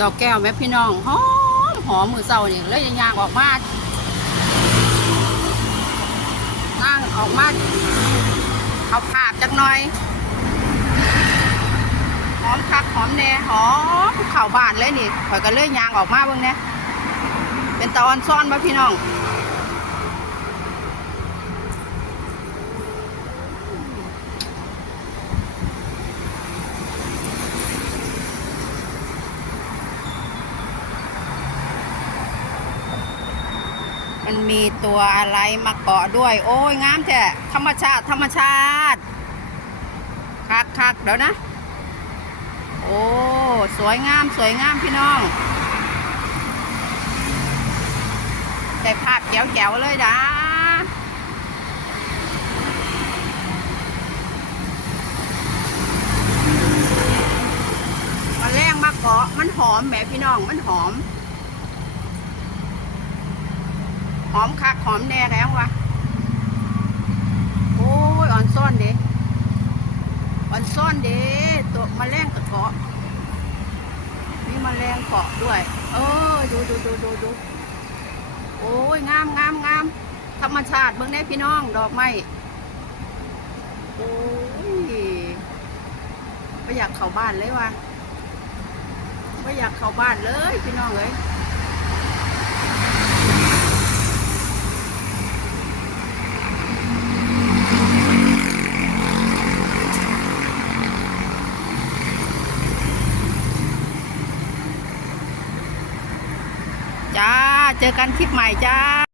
ดอกแก้วแม่พี่น้องหอมหอมมือเศร้านี่เลยยางออกมานั่งออกมาเอาภาพจักหน่อยหอมคักหอมแน่หอมเข่าวบานเลยนี่ข่อยก็เลยยางออกมาเบิ่งเนี่ยเป็นตอนซ่อนป่พี่น้อง มันมีตัวอะไรมาเกาะด้วย โอ้ยงามแท้ธรรมชาติธรรมชาติคักคักเดี๋ยวนะ โอ้สวยงามสวยงามพี่น้องแต่ภาพแจ๋วๆเลยนะมาแรงมาเกาะมันหอมแหมพี่น้องมันหอม หอมคักหอมแน่แล้ววะโอ้ยอ่อนซ่อนเด้อ่อนซ่อนเด้ตัวแมลงกระเกาะมีแมลงเกาะด้วย เออดูดูดูดูดูโอ้ยงามงามงามธรรมชาติเบิ่งแน่พี่น้องดอกไม้โอ้ยไม่อยากเข้าบ้านเลยวะไม่อยากเข้าบ้านเลยพี่น้องเลย จ้า เจอกันคลิปใหม่จ้า